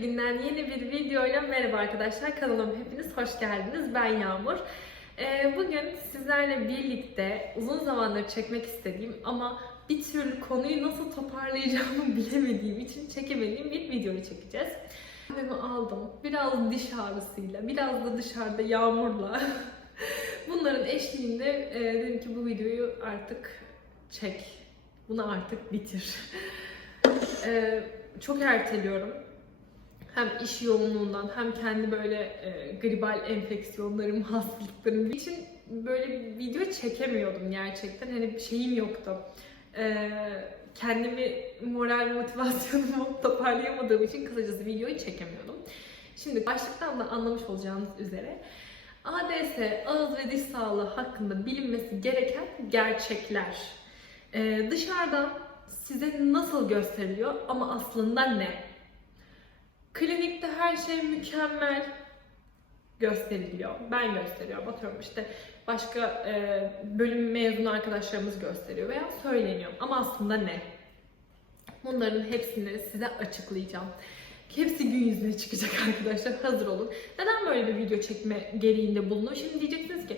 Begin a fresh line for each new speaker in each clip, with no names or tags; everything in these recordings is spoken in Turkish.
günden yeni bir videoyla merhaba arkadaşlar. Kanalıma hepiniz hoş geldiniz. Ben Yağmur. Ee, bugün sizlerle birlikte uzun zamandır çekmek istediğim ama bir türlü konuyu nasıl toparlayacağımı bilemediğim için çekemediğim bir videoyu çekeceğiz. Kahvemi aldım. Biraz diş ağrısıyla, biraz da dışarıda yağmurla. Bunların eşliğinde e, dedim ki bu videoyu artık çek. Bunu artık bitir. Ee, çok erteliyorum. Hem iş yoğunluğundan hem kendi böyle e, gribal enfeksiyonlarım, hastalıklarım için böyle video çekemiyordum gerçekten. Hani bir şeyim yoktu. Ee, kendimi moral motivasyonumu toparlayamadığım için kısacası videoyu çekemiyordum. Şimdi başlıktan da anlamış olacağınız üzere ADS, ağız ve diş sağlığı hakkında bilinmesi gereken gerçekler. Ee, dışarıdan size nasıl gösteriliyor ama aslında ne? Klinikte her şey mükemmel gösteriliyor. Ben gösteriyorum. Atıyorum işte başka e, bölüm mezunu arkadaşlarımız gösteriyor veya söyleniyor. Ama aslında ne? Bunların hepsini size açıklayacağım. Hepsi gün yüzüne çıkacak arkadaşlar. Hazır olun. Neden böyle bir video çekme gereğinde bulundum? Şimdi diyeceksiniz ki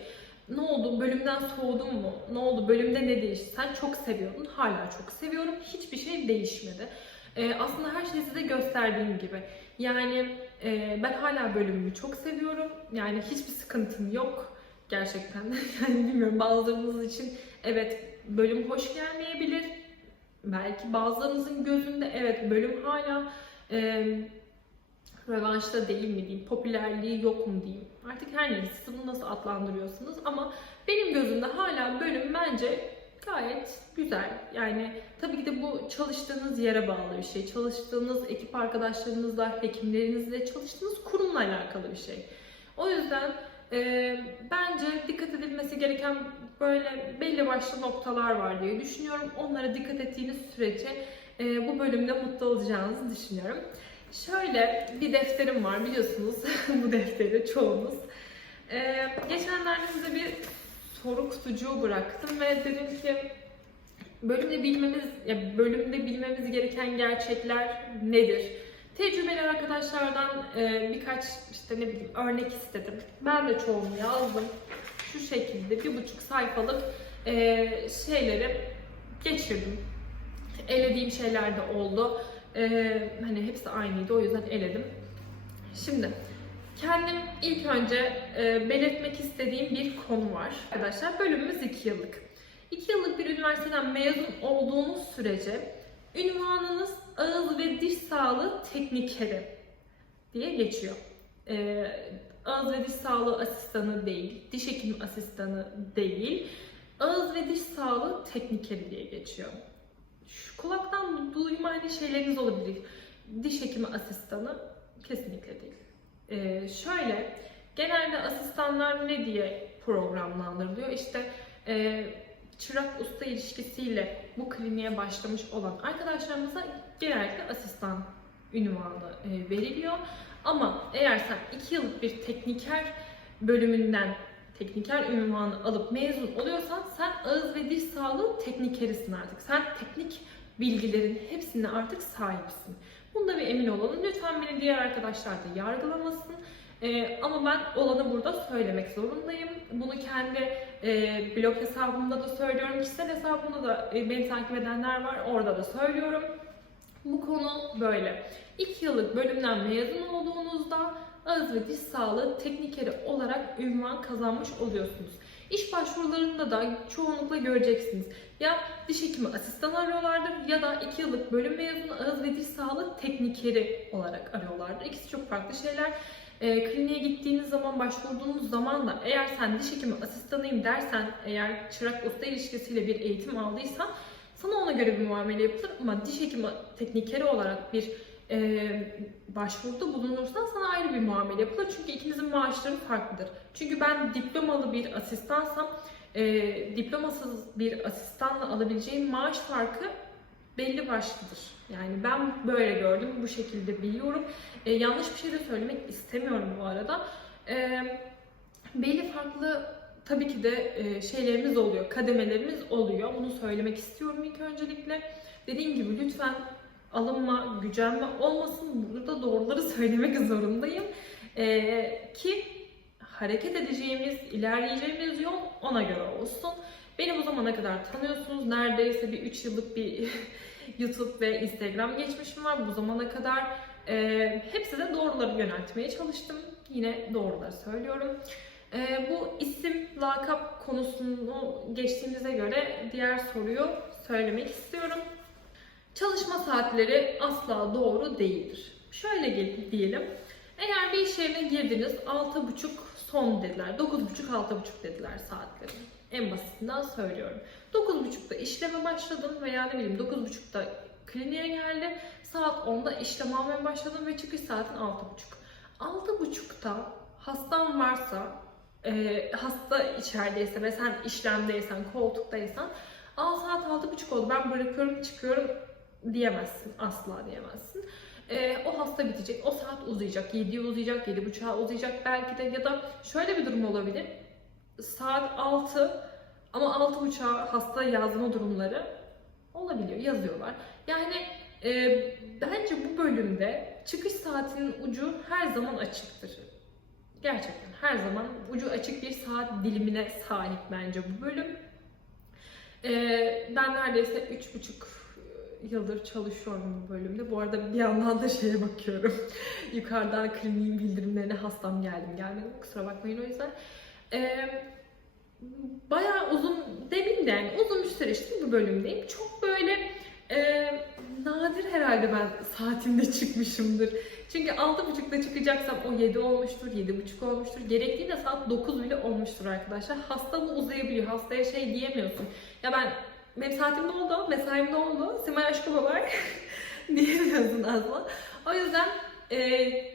ne oldu? Bölümden soğudun mu? Ne oldu? Bölümde ne değişti? Sen çok seviyordun. Hala çok seviyorum. Hiçbir şey değişmedi. Ee, aslında her şey size gösterdiğim gibi. Yani e, ben hala bölümümü çok seviyorum. Yani hiçbir sıkıntım yok. Gerçekten. Yani bilmiyorum bazılarınız için evet bölüm hoş gelmeyebilir. Belki bazılarınızın gözünde evet bölüm hala e, revanşta değil mi diyeyim, popülerliği yok mu diyeyim. Artık her neyse bunu nasıl adlandırıyorsunuz ama benim gözümde hala bölüm bence gayet güzel. Yani tabii ki de bu çalıştığınız yere bağlı bir şey. Çalıştığınız ekip arkadaşlarınızla, hekimlerinizle, çalıştığınız kurumla alakalı bir şey. O yüzden e, bence dikkat edilmesi gereken böyle belli başlı noktalar var diye düşünüyorum. Onlara dikkat ettiğiniz sürece e, bu bölümde mutlu olacağınızı düşünüyorum. Şöyle bir defterim var biliyorsunuz bu defteri çoğunuz. Ee, geçenlerde size bir soru kutucuğu bıraktım ve dedim ki bölümde bilmemiz ya bölümde bilmemiz gereken gerçekler nedir? Tecrübeli arkadaşlardan e, birkaç işte ne bileyim örnek istedim. Ben de çoğunu yazdım. Şu şekilde bir buçuk sayfalık e, şeyleri geçirdim. Elediğim şeyler de oldu. Ee, hani hepsi aynıydı o yüzden eledim. Şimdi kendim ilk önce e, belirtmek istediğim bir konu var. Arkadaşlar bölümümüz 2 yıllık. 2 yıllık bir üniversiteden mezun olduğunuz sürece ünvanınız ağız ve diş sağlığı teknikeri diye geçiyor. Ee, ağız ve diş sağlığı asistanı değil, diş hekimi asistanı değil, ağız ve diş sağlığı teknikeri diye geçiyor şu kulaktan duyma şeyleriniz olabilir. Diş hekimi asistanı kesinlikle değil. Ee, şöyle, genelde asistanlar ne diye programlandırılıyor? İşte e, çırak usta ilişkisiyle bu kliniğe başlamış olan arkadaşlarımıza genellikle asistan ünvanı e, veriliyor. Ama eğer sen 2 yıllık bir tekniker bölümünden tekniker ünvanı alıp mezun oluyorsan sen ağız ve diş sağlığı teknikerisin artık. Sen teknik bilgilerin hepsine artık sahipsin. Bunda bir emin olalım. Lütfen beni diğer arkadaşlar da yargılamasın. Ee, ama ben olanı burada söylemek zorundayım. Bunu kendi e, blog hesabımda da söylüyorum. Kişisel hesabımda da e, beni takip edenler var. Orada da söylüyorum. Bu konu böyle. 2 yıllık bölümden mezun olduğunuzda ağız ve diş sağlığı teknikeri olarak ünvan kazanmış oluyorsunuz. İş başvurularında da çoğunlukla göreceksiniz. Ya diş hekimi asistan arıyorlardır ya da 2 yıllık bölüm mezunu ağız ve diş sağlığı teknikeri olarak arıyorlardır. İkisi çok farklı şeyler. E, kliniğe gittiğiniz zaman, başvurduğunuz zaman da eğer sen diş hekimi asistanıyım dersen, eğer çırak usta ilişkisiyle bir eğitim aldıysan sana ona göre bir muamele yapılır ama diş hekimi teknikeri olarak bir e, başvuruda bulunursan sana ayrı bir muamele yapılır. Çünkü ikinizin maaşları farklıdır. Çünkü ben diplomalı bir asistansam e, diplomasız bir asistanla alabileceğim maaş farkı belli başlıdır. Yani ben böyle gördüm, bu şekilde biliyorum. E, yanlış bir şey de söylemek istemiyorum bu arada. E, belli farklı tabii ki de e, şeylerimiz oluyor, kademelerimiz oluyor. Bunu söylemek istiyorum ilk öncelikle. Dediğim gibi lütfen alınma, gücenme olmasın. Burada doğruları söylemek zorundayım. Ee, ki hareket edeceğimiz, ilerleyeceğimiz yol ona göre olsun. Beni bu zamana kadar tanıyorsunuz. Neredeyse bir 3 yıllık bir YouTube ve Instagram geçmişim var. Bu zamana kadar e, hep size doğruları yöneltmeye çalıştım. Yine doğruları söylüyorum. E, bu isim, lakap konusunu geçtiğimize göre diğer soruyu söylemek istiyorum. Çalışma saatleri asla doğru değildir. Şöyle diyelim. Eğer bir iş yerine girdiniz 6.30 son dediler. 9.30 6.30 dediler saatleri. En basitinden söylüyorum. 9.30'da işleme başladım veya ne bileyim 9.30'da kliniğe geldi. Saat 10'da işlem almaya başladım ve çıkış saatin 6.30. 6.30'da hastan varsa, e, hasta içerideyse ve sen işlemdeysen, koltuktaysan Aa saat 6.30 oldu ben bırakıyorum çıkıyorum diyemezsin. Asla diyemezsin. Ee, o hasta bitecek. O saat uzayacak. 7'ye uzayacak, 7.30'a uzayacak belki de. Ya da şöyle bir durum olabilir. Saat 6 ama 6.30'a hasta yazma durumları olabiliyor. Yazıyorlar. Yani e, bence bu bölümde çıkış saatinin ucu her zaman açıktır. Gerçekten her zaman ucu açık bir saat dilimine sahip bence bu bölüm. Ee, ben neredeyse üç buçuk yıldır çalışıyorum bu bölümde. Bu arada bir yandan da şeye bakıyorum. Yukarıdan kliniğin bildirimlerine hastam geldim gelmedim. Kusura bakmayın o yüzden. Ee, bayağı uzun demeyeyim de yani uzun bir süreçtir bu bölümdeyim. Çok böyle e, nadir herhalde ben saatimde çıkmışımdır. Çünkü 6.30'da çıkacaksam o 7 olmuştur, 7.30 olmuştur. Gerektiğinde saat 9 bile olmuştur arkadaşlar. Hasta mı uzayabiliyor? Hastaya şey diyemiyorsun. Ya ben benim saatim doldu, mesaim doldu. Simay aşkı var diyemiyorsun asla. O yüzden e,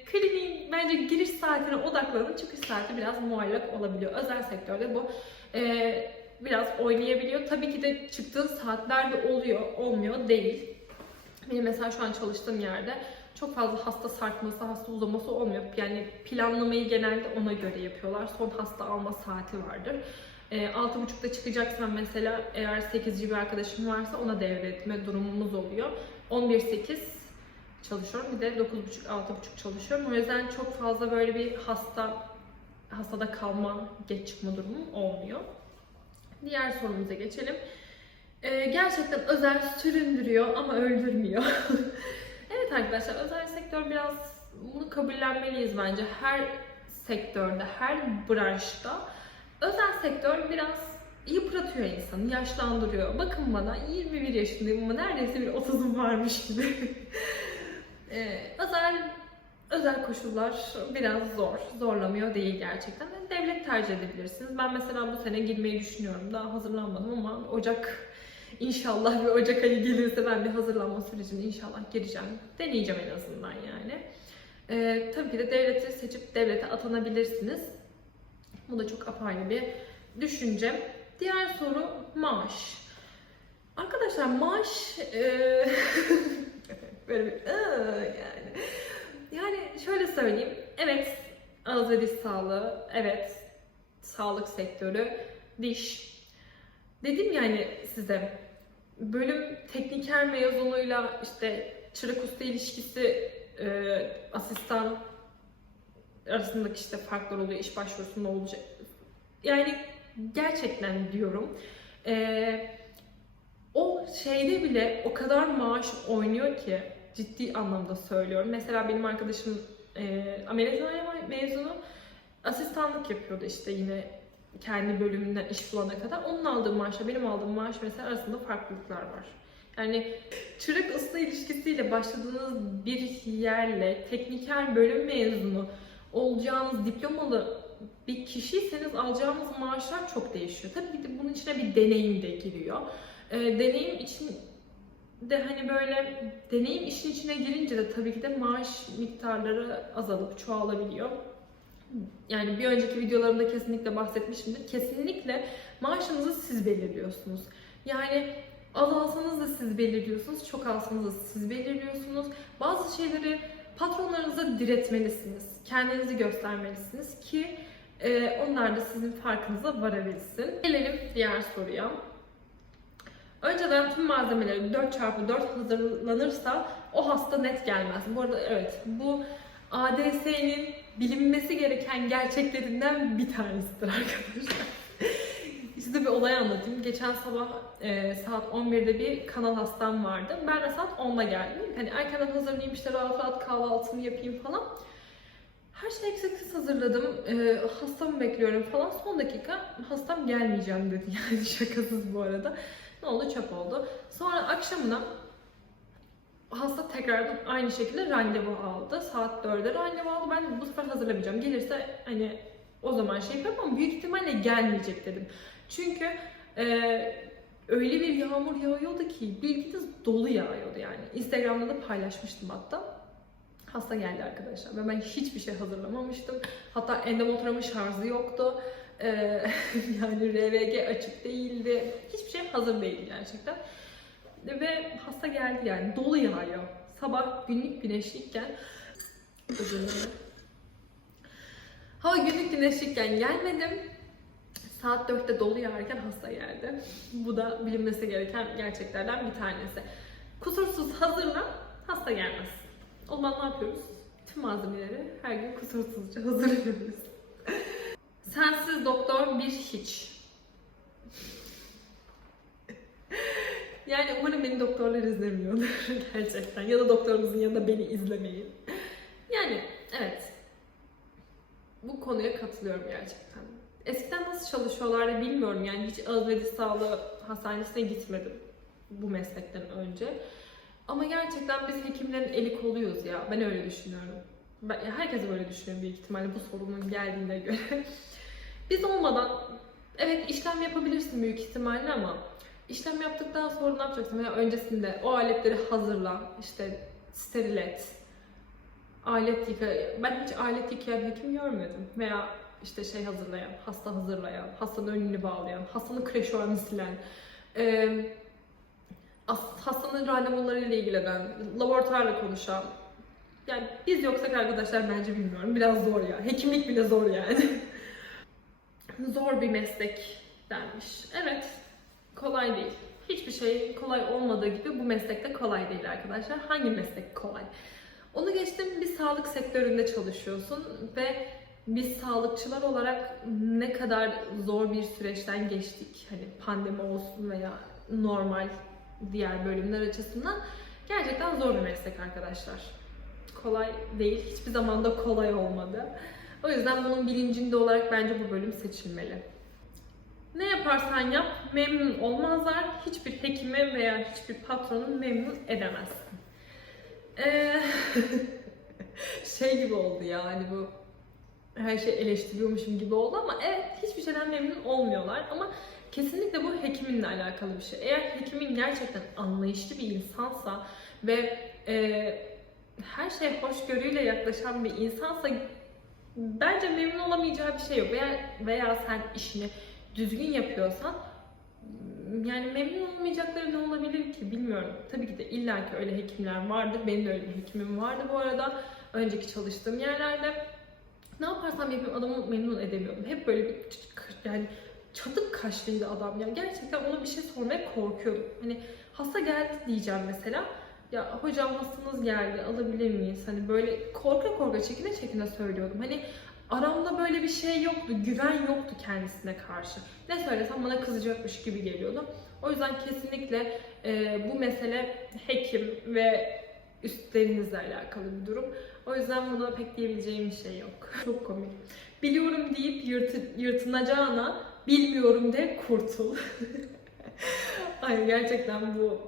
kliniğin bence giriş saatine odaklanın. Çıkış saati biraz muallak olabiliyor. Özel sektörde bu e, biraz oynayabiliyor. Tabii ki de çıktığın saatler de oluyor, olmuyor değil. Benim mesela şu an çalıştığım yerde çok fazla hasta sarkması, hasta uzaması olmuyor. Yani planlamayı genelde ona göre yapıyorlar. Son hasta alma saati vardır. E, 6.30'da çıkacaksan mesela eğer 8'ci bir arkadaşım varsa ona devretme durumumuz oluyor. 11.8 çalışıyorum. Bir de 9.30-6.30 çalışıyorum. O yüzden çok fazla böyle bir hasta hastada kalma, geç çıkma durumum olmuyor. Diğer sorumuza geçelim. Ee, gerçekten özel süründürüyor ama öldürmüyor. evet arkadaşlar özel sektör biraz bunu kabullenmeliyiz bence. Her sektörde, her branşta özel sektör biraz yıpratıyor insanı, yaşlandırıyor. Bakın bana 21 yaşındayım ama neredeyse bir 30'um varmış gibi. ee, özel özel koşullar biraz zor. Zorlamıyor değil gerçekten. Devlet tercih edebilirsiniz. Ben mesela bu sene girmeyi düşünüyorum. Daha hazırlanmadım ama Ocak İnşallah bir Ocak ayı gelirse ben bir hazırlanma sürecine inşallah gireceğim. Deneyeceğim en azından yani. Ee, tabii ki de devleti seçip devlete atanabilirsiniz. Bu da çok apayrı bir düşünce. Diğer soru maaş. Arkadaşlar maaş e, böyle bir yani. Yani şöyle söyleyeyim. Evet ağız ve diş sağlığı, evet sağlık sektörü, diş. Dedim yani size bölüm tekniker mezunuyla işte çırak usta ilişkisi e, asistan arasındaki işte farklar oluyor, iş başvurusunda olacak. Yani gerçekten diyorum. E, o şeyde bile o kadar maaş oynuyor ki ciddi anlamda söylüyorum. Mesela benim arkadaşım e, Amerikan mezunu asistanlık yapıyordu işte yine kendi bölümünden iş bulana kadar. Onun aldığı maaşla benim aldığım maaş mesela arasında farklılıklar var. Yani çırak usta ilişkisiyle başladığınız bir yerle tekniker bölüm mezunu olacağınız diplomalı bir kişiyseniz alacağınız maaşlar çok değişiyor. Tabii ki de bunun içine bir deneyim de giriyor. Ee, deneyim için de hani böyle deneyim işin içine girince de tabii ki de maaş miktarları azalıp çoğalabiliyor. Yani bir önceki videolarımda kesinlikle bahsetmişimdir. Kesinlikle maaşınızı siz belirliyorsunuz. Yani az alsanız da siz belirliyorsunuz, çok alsanız da siz belirliyorsunuz. Bazı şeyleri patronlarınıza diretmelisiniz. Kendinizi göstermelisiniz ki e, onlar da sizin farkınıza varabilsin. Gelelim diğer soruya. önceden tüm malzemeleri 4x4 hazırlanırsa o hasta net gelmez. Bu arada evet bu ADS'nin bilinmesi gereken gerçeklerinden bir tanesidir arkadaşlar. Size bir olay anlatayım. Geçen sabah e, saat 11'de bir kanal hastam vardı. Ben de saat 10'da geldim. Hani erkenden hazırlayayım işte rahat rahat kahvaltımı yapayım falan. Her şeyi eksiksiz hazırladım. E, hastamı bekliyorum falan. Son dakika hastam gelmeyeceğim dedi. Yani şakasız bu arada. Ne oldu? Çöp oldu. Sonra akşamına hasta tekrardan aynı şekilde randevu aldı. Saat 4'de randevu aldı. Ben bu sefer hazırlamayacağım. Gelirse hani o zaman şey yaparım ama büyük ihtimalle gelmeyecek dedim. Çünkü e, öyle bir yağmur yağıyordu ki bildiğiniz dolu yağıyordu yani. Instagram'da da paylaşmıştım hatta. Hasta geldi arkadaşlar ve ben hiçbir şey hazırlamamıştım. Hatta endometriomun şarjı yoktu. E, yani RVG açık değildi. Hiçbir şey hazır değildi gerçekten. Ve hasta geldi yani dolu yağıyor. Sabah günlük güneşlikken özür dilerim. Hava günlük güneşlikken gelmedim. Saat 4'te dolu yağarken hasta geldi. Bu da bilinmesi gereken gerçeklerden bir tanesi. Kusursuz hazırla, hasta gelmez. O zaman ne yapıyoruz? Tüm malzemeleri her gün kusursuzca hazırlıyoruz. Sensiz doktor bir hiç. Yani umarım beni doktorlar izlemiyordur gerçekten. Ya da doktorunuzun yanında beni izlemeyin. Yani evet. Bu konuya katılıyorum gerçekten. Eskiden nasıl çalışıyorlar bilmiyorum. Yani hiç ağız ve diş sağlığı hastanesine gitmedim bu meslekten önce. Ama gerçekten biz hekimlerin eli koluyuz ya. Ben öyle düşünüyorum. Ben, herkes böyle düşünüyor büyük ihtimalle bu sorunun geldiğine göre. biz olmadan evet işlem yapabilirsin büyük ihtimalle ama işlem yaptıktan sonra ne yapacaksın? Veya öncesinde o aletleri hazırla, işte steril et, alet yıka. Ben hiç alet yıkayan hekim görmedim. Veya işte şey hazırlayan, hasta hazırlayan, hastanın önünü bağlayan, hastanın kreşuarını silen, e, as- hastanın randevularıyla ilgilenen, laboratuvarla konuşan. Yani biz yoksak arkadaşlar bence bilmiyorum. Biraz zor ya. Hekimlik bile zor yani. zor bir meslek denmiş. Evet, kolay değil. Hiçbir şey kolay olmadığı gibi bu meslek de kolay değil arkadaşlar. Hangi meslek kolay? Onu geçtim bir sağlık sektöründe çalışıyorsun ve biz sağlıkçılar olarak ne kadar zor bir süreçten geçtik. Hani pandemi olsun veya normal diğer bölümler açısından gerçekten zor bir meslek arkadaşlar. Kolay değil. Hiçbir zaman da kolay olmadı. O yüzden bunun bilincinde olarak bence bu bölüm seçilmeli. Ne yaparsan yap memnun olmazlar. Hiçbir hekime veya hiçbir patronu memnun edemezsin. Ee, şey gibi oldu ya hani bu her şey eleştiriyormuşum gibi oldu ama evet hiçbir şeyden memnun olmuyorlar ama kesinlikle bu hekiminle alakalı bir şey. Eğer hekimin gerçekten anlayışlı bir insansa ve e, her şey hoşgörüyle yaklaşan bir insansa bence memnun olamayacağı bir şey yok. Veya, veya sen işini düzgün yapıyorsan yani memnun olmayacakları ne olabilir ki bilmiyorum. Tabii ki de illaki öyle hekimler vardır. Benim de öyle bir hekimim vardı bu arada. Önceki çalıştığım yerlerde. Ne yaparsam yapayım adamı memnun edemiyorum. Hep böyle bir yani çatık kaşlıydı adam ya. Gerçekten ona bir şey sormaya korkuyordum. Hani hasta geldi diyeceğim mesela. Ya hocam hastanız geldi alabilir miyiz? Hani böyle korka korka çekine çekine söylüyordum. Hani aramda böyle bir şey yoktu. Güven yoktu kendisine karşı. Ne söylesem bana kızacakmış gibi geliyordu. O yüzden kesinlikle e, bu mesele hekim ve üstlerinizle alakalı bir durum. O yüzden buna pek diyebileceğim bir şey yok. Çok komik. Biliyorum deyip yırtı, yırtınacağına bilmiyorum de kurtul. Ay gerçekten bu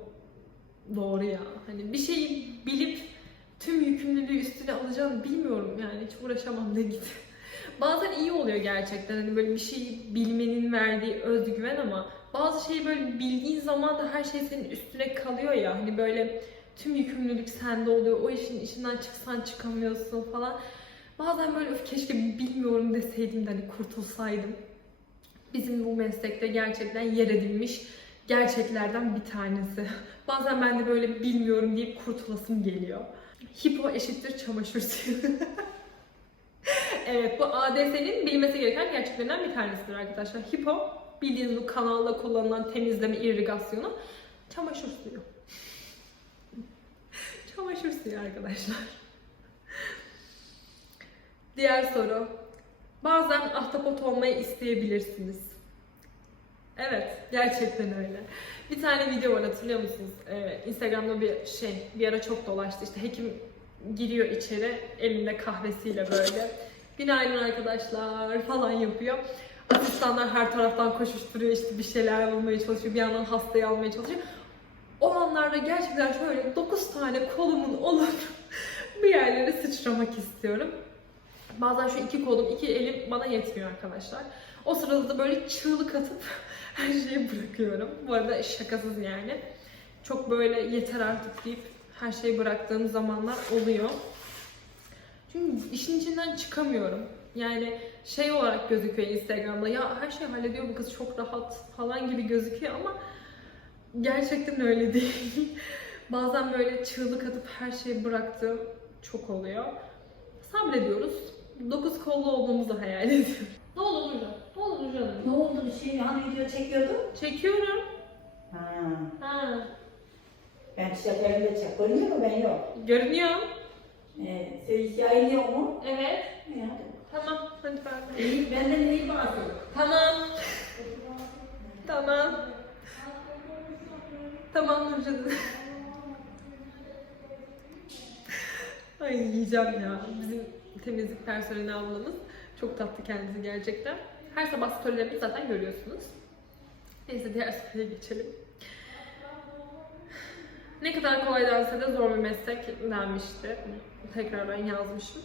doğru ya. Hani bir şeyi bilip tüm yükümlülüğü üstüne alacağım bilmiyorum yani hiç uğraşamam ne git. Bazen iyi oluyor gerçekten hani böyle bir şeyi bilmenin verdiği özgüven ama bazı şeyi böyle bildiğin zaman da her şey senin üstüne kalıyor ya hani böyle tüm yükümlülük sende oluyor o işin içinden çıksan çıkamıyorsun falan. Bazen böyle "Öf, keşke bilmiyorum deseydim de hani kurtulsaydım. Bizim bu meslekte gerçekten yer edilmiş gerçeklerden bir tanesi. Bazen ben de böyle bilmiyorum deyip kurtulasım geliyor. Hipo eşittir çamaşır suyu. evet bu ADS'nin bilmesi gereken gerçeklerinden bir tanesidir arkadaşlar. Hipo bildiğiniz bu kanalda kullanılan temizleme irrigasyonu. Çamaşır suyu. Çamaşır suyu arkadaşlar. Diğer soru. Bazen ahtapot olmayı isteyebilirsiniz. Evet, gerçekten öyle. Bir tane video var hatırlıyor musunuz? Ee, Instagram'da bir şey, bir ara çok dolaştı. İşte hekim giriyor içeri elinde kahvesiyle böyle. Günaydın arkadaşlar falan yapıyor. Asistanlar her taraftan koşuşturuyor işte bir şeyler bulmaya çalışıyor. Bir yandan hastayı almaya çalışıyor. O anlarda gerçekten şöyle 9 tane kolumun olup bir yerlere sıçramak istiyorum. Bazen şu iki kolum, iki elim bana yetmiyor arkadaşlar. O sırada da böyle çığlık atıp her şeyi bırakıyorum. Bu arada şakasız yani. Çok böyle yeter artık deyip her şeyi bıraktığım zamanlar oluyor. Çünkü işin içinden çıkamıyorum. Yani şey olarak gözüküyor Instagram'da. Ya her şeyi hallediyor bu kız çok rahat falan gibi gözüküyor ama gerçekten öyle değil. Bazen böyle çığlık atıp her şeyi bıraktığım çok oluyor. Sabrediyoruz. Dokuz kollu olduğumuzu hayal ediyorum. Ne oldu Nurcan? Ne oldu Nurcan?
Ne oldu bir şey? Hani video çekiyordun?
Çekiyorum.
Ha.
Ha.
Ben çiçeklerimi de çek. Görünüyor mu? Ben yok.
Görünüyor.
Ee, sen hikaye yok mu?
Evet.
Hadi.
Tamam. Hadi ben.
İyi, benden iyi bazı.
Tamam. Tamam. Tamam Nurcan. Ay yiyeceğim ya. Bizim temizlik personeli ablamız çok tatlı kendisi gerçekten. Her sabah storylerini zaten görüyorsunuz. Neyse diğer soruya geçelim. Ne kadar kolay dense de zor bir meslek denmişti. Tekrardan yazmışım.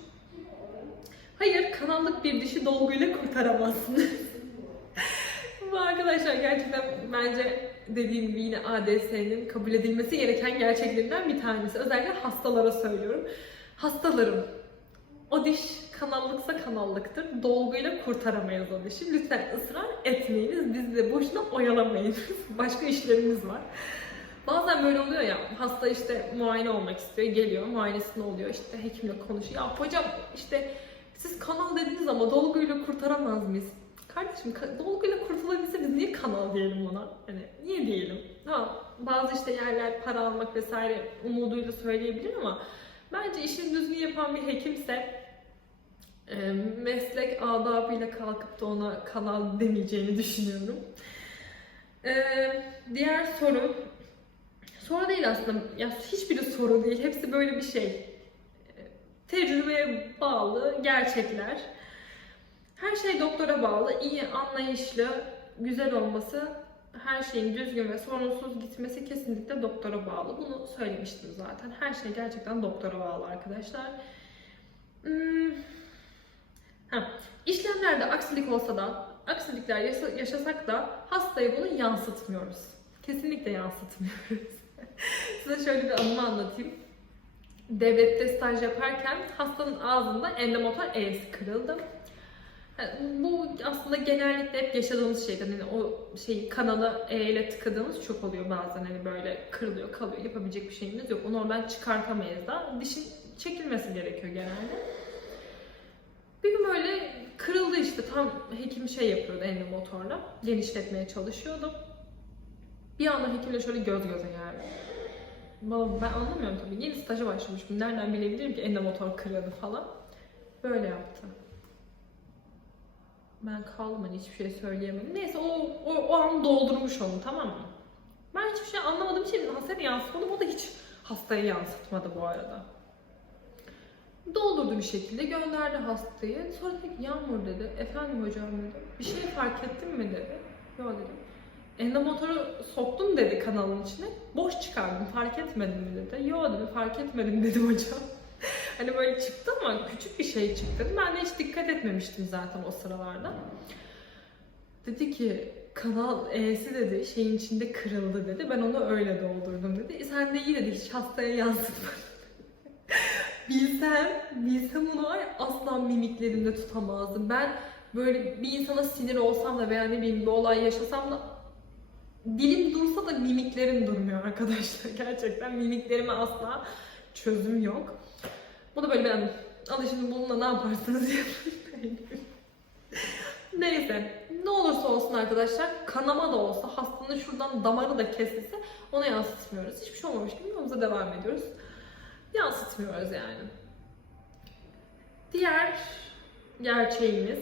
Hayır, kanallık bir dişi dolguyla kurtaramazsınız. Bu arkadaşlar gerçekten bence dediğim gibi yine ADS'nin kabul edilmesi gereken gerçeklerinden bir tanesi. Özellikle hastalara söylüyorum. Hastalarım, o diş kanallıksa kanallıktır. Dolguyla kurtaramayız o dişi. Lütfen ısrar etmeyiniz. Bizi de boşuna oyalamayın. Başka işlerimiz var. Bazen böyle oluyor ya, hasta işte muayene olmak istiyor, geliyor, muayenesinde oluyor, işte hekimle konuşuyor. Ya hocam işte siz kanal dediniz ama dolguyla kurtaramaz mıyız? Kardeşim ka- dolguyla kurtulabilse biz niye kanal diyelim ona? Hani niye diyelim? Ha, bazı işte yerler para almak vesaire umuduyla söyleyebilir ama bence işini düzgün yapan bir hekimse e, meslek adabıyla kalkıp da ona kanal demeyeceğini düşünüyorum. E, diğer sorum soru değil aslında. Ya hiçbiri soru değil. Hepsi böyle bir şey. E, Tecrübeye bağlı gerçekler. Her şey doktora bağlı. İyi, anlayışlı, güzel olması, her şeyin düzgün ve sorunsuz gitmesi kesinlikle doktora bağlı. Bunu söylemiştim zaten. Her şey gerçekten doktora bağlı arkadaşlar. Hmm. Ha. İşlemlerde aksilik olsa da, aksilikler yaşa- yaşasak da hastaya bunu yansıtmıyoruz. Kesinlikle yansıtmıyoruz. Size şöyle bir anımı anlatayım. Devlette staj yaparken hastanın ağzında endomotor eğrisi kırıldı. Yani Bu aslında genellikle hep yaşadığımız şeyden hani o şeyi kanalı E ile tıkadığımız çok oluyor bazen hani böyle kırılıyor kalıyor yapabilecek bir şeyimiz yok onu oradan çıkartamayız da dişin çekilmesi gerekiyor genelde. Bir gün böyle kırıldı işte tam hekim şey yapıyordu endomotorla genişletmeye çalışıyordu. Bir anda hekimle şöyle göz göze geldi. Valla ben anlamıyorum tabii. Yeni staja başlamışım. Nereden bilebilirim ki endomotor kırıldı falan. Böyle yaptı. Ben kaldım hani hiçbir şey söyleyemedim. Neyse o, o, o an doldurmuş onu tamam mı? Ben hiçbir şey anlamadığım için hastaya yansıtmadım. O da hiç hastaya yansıtmadı bu arada. Doldurdu bir şekilde gönderdi hastayı. Sonra dedi Yağmur dedi. Efendim hocam dedi. Bir şey fark ettin mi dedi. Yok dedim. Endomotoru soktum dedi kanalın içine. Boş çıkardım fark etmedin mi dedi. Yo dedim fark etmedim dedim hocam. Hani böyle çıktı ama küçük bir şey çıktı. Ben de hiç dikkat etmemiştim zaten o sıralarda. Dedi ki kanal E'si dedi şeyin içinde kırıldı dedi. Ben onu öyle doldurdum dedi. E sen de iyi dedi hiç hastaya yansıtmadın. bilsem, bilsem onu var ya asla mimiklerimde tutamazdım. Ben böyle bir insana sinir olsam da veya ne bileyim bir olay yaşasam da dilim dursa da mimiklerim durmuyor arkadaşlar. Gerçekten mimiklerime asla çözüm yok. Bu da böyle ben alın şimdi bununla ne yaparsınız yapın. Neyse. ne olursa olsun arkadaşlar kanama da olsa hastanın şuradan damarı da kesilse ona yansıtmıyoruz. Hiçbir şey olmamış gibi yolumuza devam ediyoruz. Yansıtmıyoruz yani. Diğer gerçeğimiz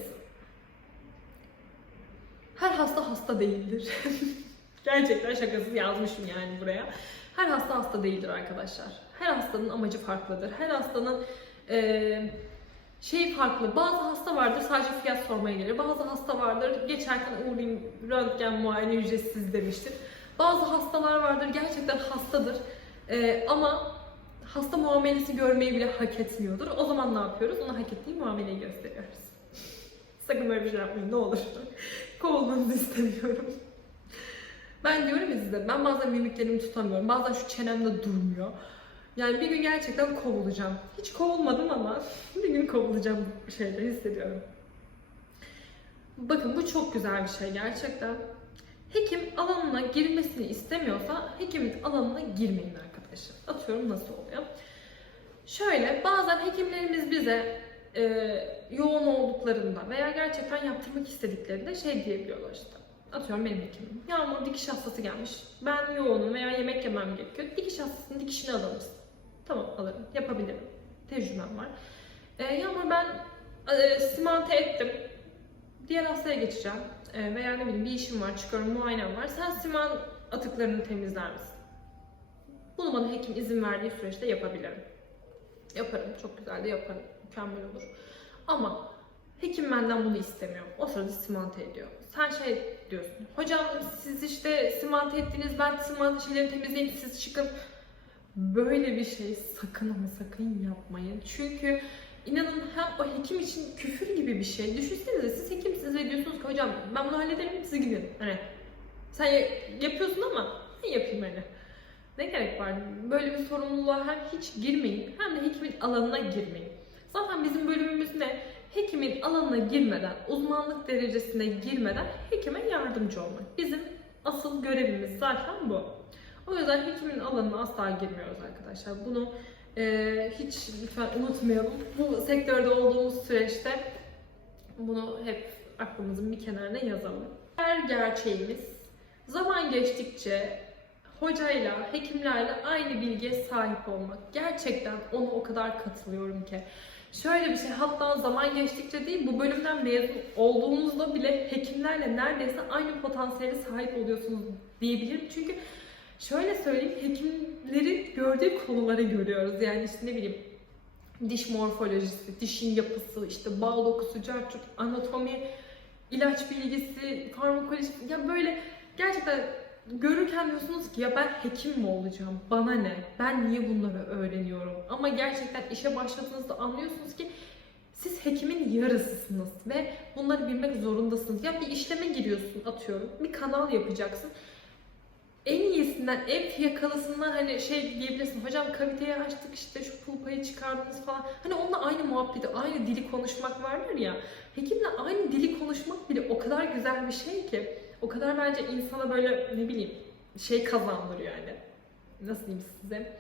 her hasta hasta değildir. Gerçekten şakasız yazmışım yani buraya. Her hasta hasta değildir arkadaşlar. Her hastanın amacı farklıdır. Her hastanın eee şey farklı. Bazı hasta vardır sadece fiyat sormaya gelir. Bazı hasta vardır geçerken uğrayayım röntgen muayene ücretsiz demiştir. Bazı hastalar vardır gerçekten hastadır. Eee, ama hasta muamelesi görmeyi bile hak etmiyordur. O zaman ne yapıyoruz? Ona hak ettiği muameleyi gösteriyoruz. Sakın böyle bir şey yapmayın ne olur. Kovulmanızı istemiyorum. Ben diyorum ya size, ben bazen mimiklerimi tutamıyorum. Bazen şu çenemde durmuyor. Yani bir gün gerçekten kovulacağım. Hiç kovulmadım ama bir gün kovulacağım şeyde hissediyorum. Bakın bu çok güzel bir şey gerçekten. Hekim alanına girmesini istemiyorsa hekimin alanına girmeyin arkadaşlar. Atıyorum nasıl oluyor? Şöyle bazen hekimlerimiz bize e, yoğun olduklarında veya gerçekten yaptırmak istediklerinde şey diyebiliyorlar işte. Atıyorum benim hekimim. Yağmur dikiş hastası gelmiş. Ben yoğunum veya yemek yemem gerekiyor. Dikiş hastasının dikişini alır? Tamam alırım. Yapabilirim. Tecrübem var. E, Yağmur ben e, simante ettim. Diğer hastaya geçeceğim. E, veya ne bileyim bir işim var, çıkıyorum, muayenem var. Sen siman atıklarını temizler misin? Bunu bana hekim izin verdiği süreçte yapabilirim. Yaparım. Çok güzel de yaparım. Mükemmel olur. Ama hekim benden bunu istemiyor. O sırada simante ediyor. Sen şey diyorsun. Hocam siz işte simante ettiniz. Ben simante şeyleri temizleyeyim. Siz çıkın. Böyle bir şey sakın ama sakın yapmayın. Çünkü inanın hem o hekim için küfür gibi bir şey. Düşünsenize siz hekimsiniz ve diyorsunuz ki hocam ben bunu hallederim siz gidin. Hani sen ya- yapıyorsun ama ben yapayım hani. Ne gerek var? Böyle bir sorumluluğa hem hiç girmeyin hem de hekimin alanına girmeyin. Zaten bizim bölümümüz ne? Hekimin alanına girmeden, uzmanlık derecesine girmeden hekime yardımcı olmak. Bizim asıl görevimiz zaten bu. O yüzden hekimin alanına asla girmiyoruz arkadaşlar. Bunu eee, hiç lütfen unutmayalım. Bu sektörde olduğumuz süreçte bunu hep aklımızın bir kenarına yazalım. Her gerçeğimiz zaman geçtikçe hocayla, hekimlerle aynı bilgiye sahip olmak. Gerçekten ona o kadar katılıyorum ki. Şöyle bir şey hatta zaman geçtikçe değil bu bölümden mezun olduğunuzda bile hekimlerle neredeyse aynı potansiyele sahip oluyorsunuz diyebilirim. Çünkü şöyle söyleyeyim hekimlerin gördüğü konuları görüyoruz. Yani işte ne bileyim diş morfolojisi, dişin yapısı, işte bağ dokusu, cartçuk, anatomi, ilaç bilgisi, farmakoloji ya böyle gerçekten görürken diyorsunuz ki ya ben hekim mi olacağım? Bana ne? Ben niye bunları öğreniyorum? Ama gerçekten işe başladığınızda anlıyorsunuz ki siz hekimin yarısısınız ve bunları bilmek zorundasınız. Ya bir işleme giriyorsun atıyorum. Bir kanal yapacaksın. En iyisinden, en fiyakalısından hani şey diyebilirsin. Hocam kaviteyi açtık işte şu pulpayı çıkardınız falan. Hani onunla aynı muhabbeti, aynı dili konuşmak vardır ya. Hekimle aynı dili konuşmak bile o kadar güzel bir şey ki. O kadar bence insana böyle ne bileyim şey kazandırıyor yani. Nasıl diyeyim size?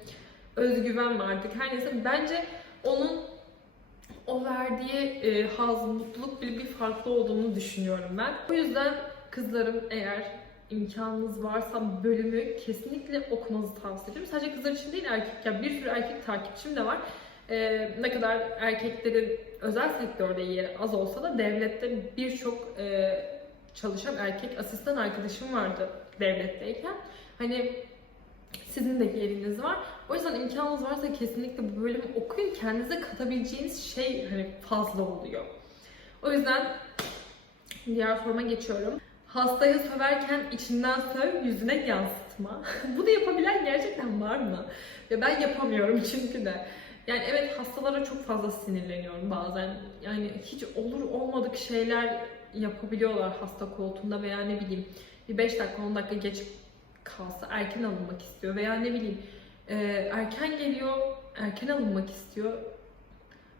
Özgüven artık her neyse. Bence onun o verdiği e, haz, mutluluk bile bir farklı olduğunu düşünüyorum ben. O yüzden kızlarım eğer imkanınız varsa bölümü kesinlikle okumanızı tavsiye ediyorum. Sadece kızlar için değil erkek, ya bir sürü erkek takipçim de var. E, ne kadar erkeklerin özel sektörde yeri az olsa da devlette birçok e, çalışan erkek asistan arkadaşım vardı devletteyken. Hani sizin de yeriniz var. O yüzden imkanınız varsa kesinlikle bu bölümü okuyun. Kendinize katabileceğiniz şey hani fazla oluyor. O yüzden diğer soruma geçiyorum. Hastayı söverken içinden söv, yüzüne yansıtma. Bunu yapabilen gerçekten var mı? Ya ben yapamıyorum çünkü de. Yani evet hastalara çok fazla sinirleniyorum bazen. Yani hiç olur olmadık şeyler yapabiliyorlar hasta koltuğunda veya ne bileyim bir 5 dakika 10 dakika geç kalsa erken alınmak istiyor veya ne bileyim e, erken geliyor erken alınmak istiyor.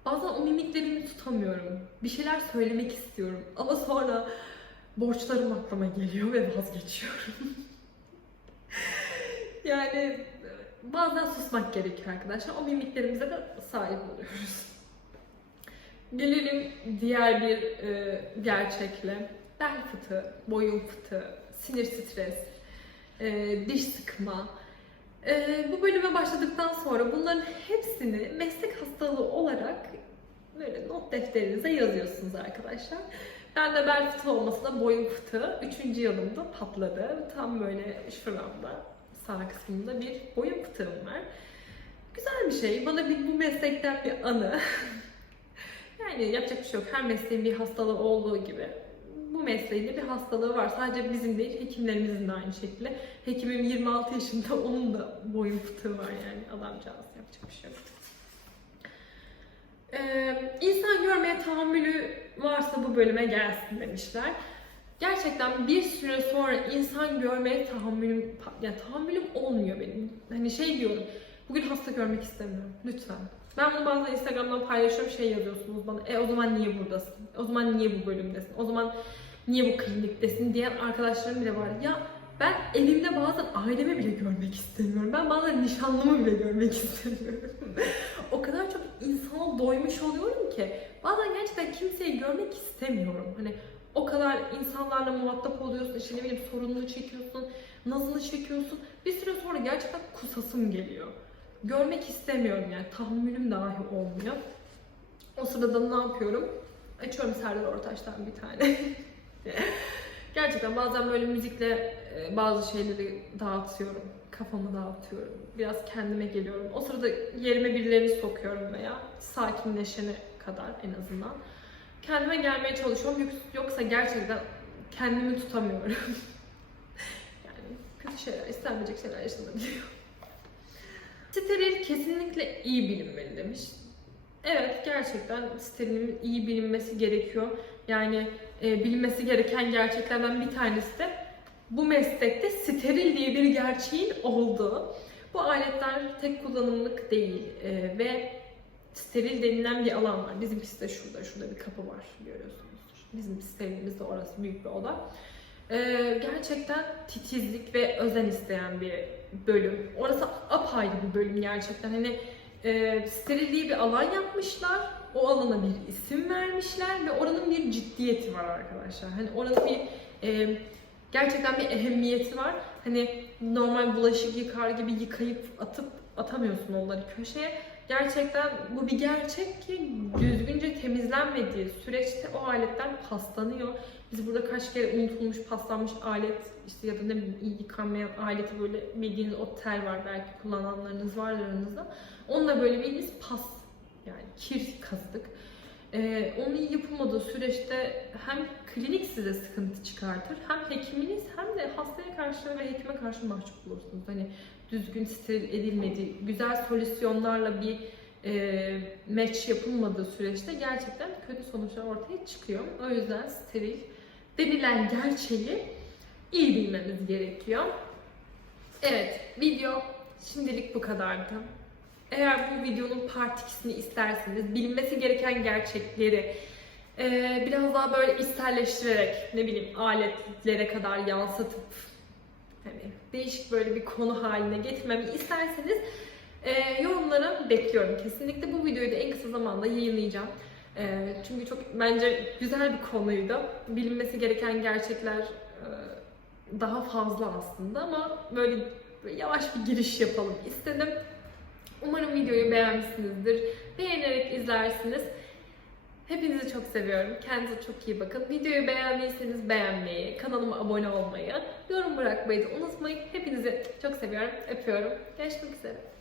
Bazen o mimiklerimi tutamıyorum. Bir şeyler söylemek istiyorum ama sonra borçlarım aklıma geliyor ve vazgeçiyorum. yani bazen susmak gerekiyor arkadaşlar. O mimiklerimize de sahip oluyoruz. Gelelim diğer bir e, gerçekle. bel fıtığı, boyun fıtığı, sinir stres, e, diş sıkma. E, bu bölüme başladıktan sonra bunların hepsini meslek hastalığı olarak böyle not defterinize yazıyorsunuz arkadaşlar. Ben de bel fıtığı olması da boyun fıtığı. Üçüncü yılımda patladı. Tam böyle şuramda sağ kısmında bir boyun fıtığım var. Güzel bir şey. Bana bir, bu meslekten bir anı. yani yapacak bir şey yok. Her mesleğin bir hastalığı olduğu gibi bu mesleğin de bir hastalığı var. Sadece bizim değil, hekimlerimizin de aynı şekilde. Hekimim 26 yaşında, onun da boyun fıtığı var yani adamcağız. Yapacak bir şey yok. Ee, insan görmeye tahammülü varsa bu bölüme gelsin demişler. Gerçekten bir süre sonra insan görmeye tahammülüm, yani tahammülüm olmuyor benim. Hani şey diyorum, bugün hasta görmek istemiyorum, lütfen. Ben bunu bazen Instagram'dan paylaşıyorum, şey yazıyorsunuz bana, e o zaman niye buradasın? O zaman niye bu bölümdesin? O zaman niye bu kliniktesin diyen arkadaşlarım bile var. Ya ben evimde bazen ailemi bile görmek istemiyorum. Ben bazen nişanlımı bile görmek istemiyorum. o kadar çok insana doymuş oluyorum ki bazen gerçekten kimseyi görmek istemiyorum. Hani o kadar insanlarla muhatap oluyorsun, işte ne bileyim sorununu çekiyorsun, nazını çekiyorsun. Bir süre sonra gerçekten kusasım geliyor. Görmek istemiyorum yani tahammülüm dahi olmuyor. O sırada ne yapıyorum? Açıyorum Serdar Ortaç'tan bir tane. Gerçekten bazen böyle müzikle e, bazı şeyleri dağıtıyorum. Kafamı dağıtıyorum. Biraz kendime geliyorum. O sırada yerime birilerini sokuyorum veya sakinleşene kadar en azından. Kendime gelmeye çalışıyorum. Yoksa- gerçekten kendimi tutamıyorum. yani kötü şeyler, istenmeyecek şeyler yaşanabiliyor. Steril kesinlikle iyi bilinmeli demiş. Evet gerçekten sterilin iyi bilinmesi gerekiyor. Yani e, bilinmesi gereken gerçeklerden bir tanesi de bu meslekte steril diye bir gerçeğin olduğu. Bu aletler tek kullanımlık değil e, ve steril denilen bir alan var. Bizimkisi de şurada, şurada bir kapı var görüyorsunuzdur. Bizim sterilimiz de orası büyük bir oda. E, gerçekten titizlik ve özen isteyen bir bölüm. Orası apayrı bir bölüm gerçekten. Hani e, steril diye bir alan yapmışlar. O alana bir isim vermişler ve oranın bir ciddiyeti var arkadaşlar. Hani oranın bir e, gerçekten bir ehemmiyeti var. Hani normal bulaşık yıkar gibi yıkayıp atıp atamıyorsun onları köşeye. Gerçekten bu bir gerçek ki düzgünce temizlenmediği süreçte o aletler paslanıyor. Biz burada kaç kere unutulmuş, paslanmış alet işte ya da ne bileyim iyi yıkanmayan aleti böyle bildiğiniz o tel var belki kullananlarınız vardır aranızda. Onunla böyle bildiğiniz pas yani kir kazıdık. Ee, onun iyi yapılmadığı süreçte hem klinik size sıkıntı çıkartır hem hekiminiz hem de hastaya karşı ve hekime karşı mahcup olursunuz. Hani düzgün steril edilmediği, güzel solüsyonlarla bir e, match yapılmadığı süreçte gerçekten kötü sonuçlar ortaya çıkıyor. O yüzden steril denilen gerçeği iyi bilmemiz gerekiyor. Evet, video şimdilik bu kadardı. Eğer bu videonun part 2'sini isterseniz bilinmesi gereken gerçekleri e, biraz daha böyle isterleştirerek ne bileyim aletlere kadar yansıtıp hani değişik böyle bir konu haline getirmemi isterseniz e, yorumlara bekliyorum. Kesinlikle bu videoyu da en kısa zamanda yayınlayacağım. E, çünkü çok bence güzel bir konuydu. Bilinmesi gereken gerçekler e, daha fazla aslında ama böyle yavaş bir giriş yapalım istedim. Umarım videoyu beğenmişsinizdir. Beğenerek izlersiniz. Hepinizi çok seviyorum. Kendinize çok iyi bakın. Videoyu beğendiyseniz beğenmeyi, kanalıma abone olmayı, yorum bırakmayı da unutmayın. Hepinizi çok seviyorum. Öpüyorum. Görüşmek üzere.